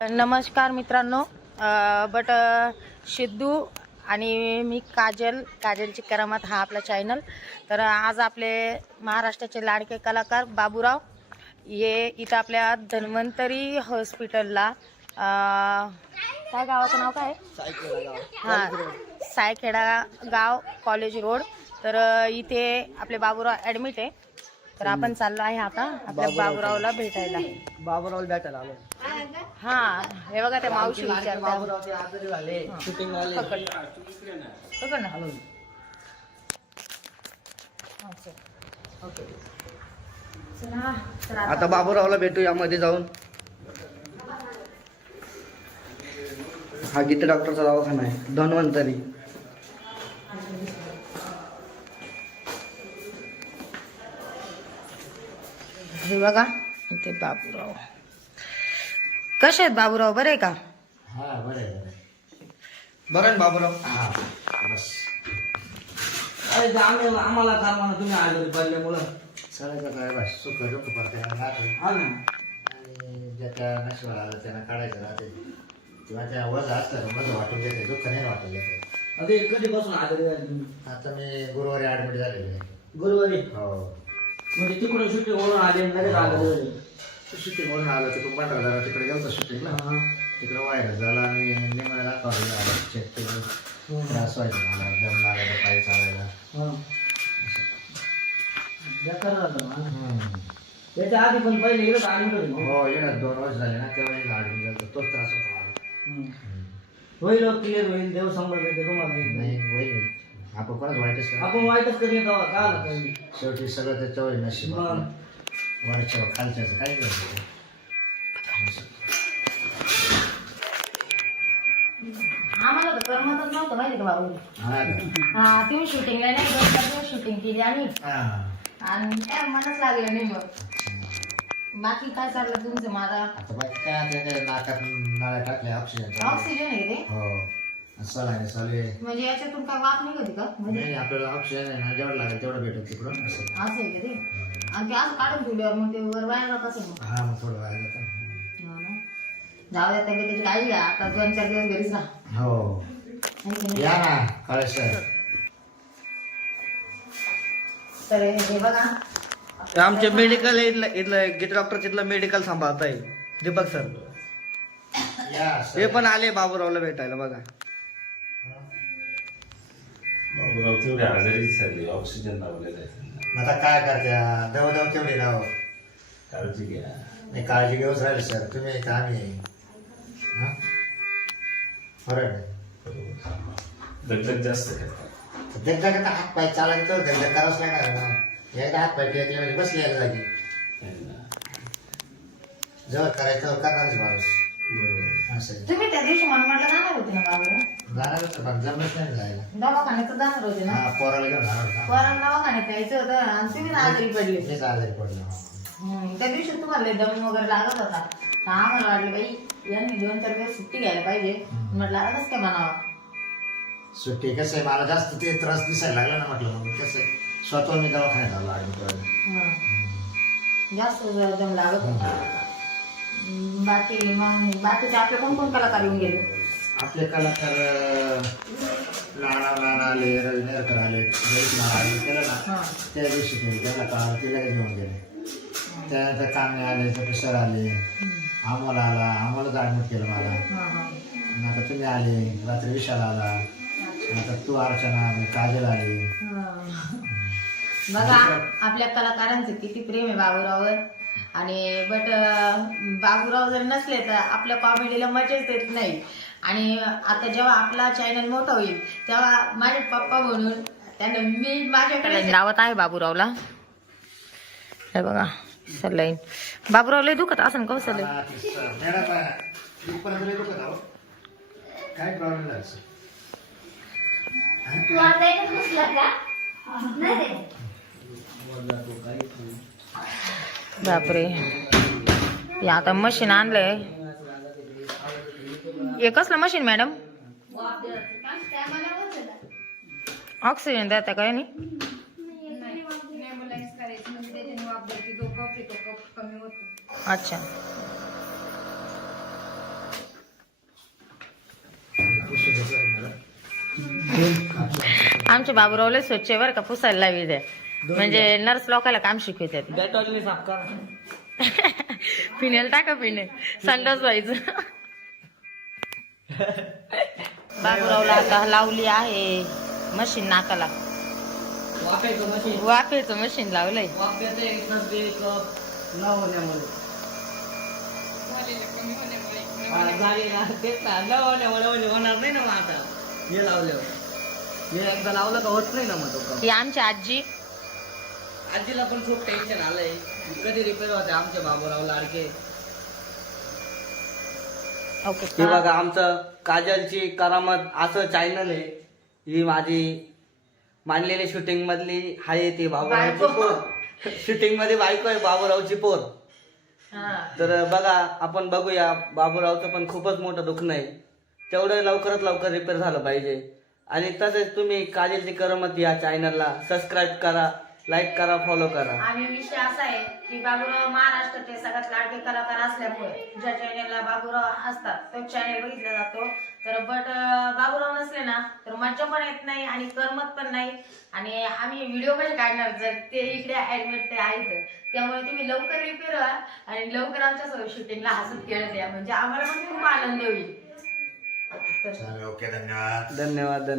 नमस्कार मित्रांनो, सिद्धू आणि मी काजलची करामत हा आपला चॅनल. तर आज आपले महाराष्ट्राचे लाडके कलाकार बाबूराव ये इथं आपल्या धन्वंतरी हॉस्पिटलला काय गावाचं नाव काय हां सायखेडा गाव कॉलेज रोड. तर इथे आपले बाबूराव ॲडमिट आहे. तर आपण चाललो आहे आता आपल्या बाबूरावला भेटायला. आलो. हा हे बघा ते मावशी विचारतात. आता बाबूरावला भेटू यामध्ये जाऊन. हा गीता डॉक्टरचा दवाखाना आहे धन्वंतरी. हे बघा इथे बाबूराव. कसे आहेत बाबूराव, बरे आहे का? हा बरं आहे बाबूराव. हा बस आम्हाला काम म्हणा तुम्ही आजारी पडले मुलं सगळ्याचं काय बस सुख दुःख पडते हा ना. आणि ज्याच्या नशिबाला आलं त्यांना काढायचं राहते किंवा त्या वज असतं वज वाटून घेते, दुःख नाही वाटून घेते. अरे कधीपासून आजारी झाले तुम्ही? आता मी गुरुवारी ॲडमिट झालेले आहे. गुरुवारी हो म्हणजे तिकडून सुट्टी ओळून आले लगेच आजारी झाले. शूटिंग म्हणून आलं तिकडून पंधरा तिकडे गेलो शूटिंगला. तिकडे व्हायरस झाला आणि निमणे दाखवला चेक केलं. त्रास व्हायचा मला, दम लागायला, पाय चालायला. त्याच्या आधी पण पहिले इकडे आली. हो येणार 2 वर्ष झाले ना, तेव्हा ॲडमिट झालं. तोच त्रास होता मला. होईल क्लिअर होईल, देव सांभाळते तुम्हाला. नाही होईल, आपण कोणाच वाईटच करा. आपण वाईटच कधी येतो का आला काही. शेवटी सगळं त्याच्यावर नशीब. वरच्या खालच्याचं काही नाही. आम्हाला तर करमतच नव्हतं माहिती का बाबू. हा का? हा तुम्ही शूटिंगला नाही 2-4 दिवस शूटिंग केली आणि हा. काय मनच लागलं नाही. मग बाकी काय चाललं तुमचं? माझा आता बाकी काय त्या नाकात नळ्या टाकल्या ऑक्सिजनच्या. ऑक्सिजन आहे ते हो सलाईन चालू आहे. म्हणजे याच्यातून काय वाफ नाही होती का? म्हणजे नाही आपल्याला ऑक्सिजन आहे ना, जेवढं लागेल तेवढं भेटत तिकडून असं. असं आहे का ते? आणि ते असं काढून ठेवल्यावर मग ते वर वाया जात असेल मग. हा मग थोडं व्हायला जातं. हो ना. जाऊ द्या, तब्येतीची काळजी घ्या. आता 2-4 दिवस घरीच राहा. हो या ना काळे सर. तर हे बघा आमचे मेडिकल इथलं गीता डॉक्टर तिथलं मेडिकल सांभाळता येईल दीपक सर. या हे पण आले बाबूरावला भेटायला बघा. बाबूराव तेवढे आजारी झाले, ऑक्सिजन लावलेलं आहे. आता काय करत्या दव तेवढी राव. काळजी घ्या. नाही काळजी घेऊच राहिले सर. तुम्ही आहे का आम्ही आहे. हा बरं दगदग जास्त करतात. देखता करता हात पाय चालायचं तर धंदा करावंच लागणार ना. एकदा हात पाय टेकले म्हणजे बसले एक जागी. जेव्हा करायचं करणारच माणूस. बरोबर. असं आहे. तुम्ही त्या दिवशी मनमाडला जाणार होते ना बाबू? जाणार होतं पण जमलंच नाही जायला. दवाखान्यात जाणार होते ना. हा पोराला घेऊन जाणार होता. वरण दवाखान्यात यायचं होतं आणि तुम्ही आजारी पडले. मीच आजारी पडलो. त्या दिवशी तुम्हाला दम वगैरे लागत होता. तर आम्हाला वाटलं बाई यांनी 2-4 दिवस सुट्टी घ्यायला पाहिजे. म्हटलं आताच काय म्हणावं. सुट्टी कसं आहे मला जास्त ते त्रास दिसायला लागला ना. म्हटलं मग कसं आहे स्वतः मी दवाखान्यात आलो ॲडमिट व्हायला. जास्त दम लागत होता. बाकीचे आपले कोण कलाकार येऊन गेले? आपले कलाकार लहान आले, रवी नेरकर आले, आले केलं ना. त्या दिवशी केली त्याला का ते लगेच घेऊन गेले. त्यानंतर कामने आले, सर आले, आम्हाला आला, आम्हालाच ॲडमिट केलं मला. आता तुम्ही आले, रात्री विशाल आला, आता तू अर्चना, काजल आली. बघा आपल्या कलाकारांचं किती प्रेम आहे बाबूराववर. आणि बाबूराव जर नसले तर आपल्या कॉमेडीला मजाच येत नाही. आणि आता जेव्हा आपला चॅनल मोठा होईल तेव्हा माझे पप्पा म्हणून त्यांना मी माझ्याकडे लावत आहे बाबूरावला. हे बघा सलाईन. बाबूराव लय दुखत असं का सलाईन? काय प्रॉब्लेम झाला सर? बापरे, हे आता मशीन आणलंय. हे कसलं मशीन मॅडम? ऑक्सिजन द्या काय नाही. अच्छा आमचे बाबूरावले स्वच्छ आहे बरं का, पुसायला लावी द्या. म्हणजे नर्स लोकांना काम शिकवतात. डेटॉलने साफ करा. फिनेल टाका, फिनेल संडास व्हायचं. बाबूरावला आता लावली आहे मशीन नाकाला, वाफायचं मशीन. वाफेचं मशीन लावलंय. वाफायचं एक नसते एक लावण्यामुळे. झाली ना तेच ना, लावण्यामुळे होणार नाही ना मग आता हे लावल्यावर. हे एकदा लावलं का होत नाही ना मग तो काम. ही आमची आजी, आजीला पण खूप टेन्शन आलंय, कधी रिपेअर होते आमचे बाबूराव लाडके. ओके. हे बघा आमचं काजलची करामत असं चॅनल आहे. ही माझी मानलेली शूटिंग मधली आहे ती बाबूरावची पोर. शूटिंग मध्ये बायको आहे बाबूरावची पोर. तर बघा आपण बघूया, बाबूरावचं पण खूपच मोठं दुखणं आहे, तेवढं लवकरात लवकर रिपेअर झालं पाहिजे. आणि तसेच तुम्ही काजलची करामत या चॅनलला सबस्क्राईब करा, लाईक करा, फॉलो करा. आणि विषय असा आहे की बाबूराव महाराष्ट्राचे सगळ्यात लाडके कलाकार असल्यामुळे ज्या चॅनेलला बाबूराव असतात तो चॅनेल बघितला जातो. तर बट बाबूराव नसले ना तर मज्जा पण येत नाही आणि करमत पण नाही. आणि आम्ही व्हिडिओ कसे काढणार जर ते इकडे ऍडमिट ते आहेत. त्यामुळे तुम्ही लवकर रिपेअर व्हा आणि लवकर आमच्या शूटिंगला हसत खेळत या, म्हणजे आम्हाला पण खूप आनंद होईल. चालेल, ओके, धन्यवाद. धन्यवाद.